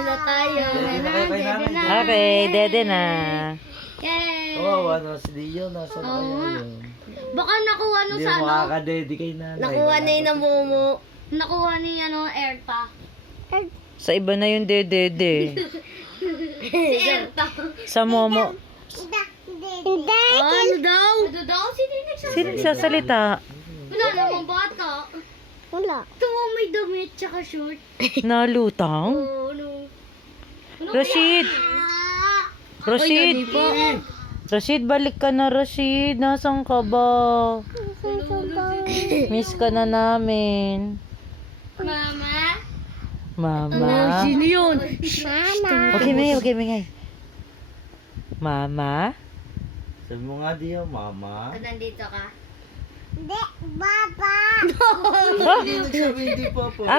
na tayo. Dede na kayo kay nanay. Okay, dede na. Yay! Oo, ano si Dio, nasa na kaya yun? Baka nakuha no Hindi sa mo ano. makakadede kay nanay. Nakuha na yun ng Momo. Nakuha ni ano, Erta. Sa iba na yung dede. Si Erta. Sa momo. Ano daw? Ano daw? Sino yung nagsasabi? Sino nagsasalita? Wala namang bata. Wala. Ito mo may damit tsaka short. Nalutang? Oh, no. Rashid! Rashid! Ay, po. Rashid, balik ka na, Rashid. Nasaan ka ba? Miss ka na namin. Mama? Mama? Sino yun? Okay, Mingay. Mama? Sabi mo nga Dio, mama. Nandito ka? Hindi nagsabi, hindi papa.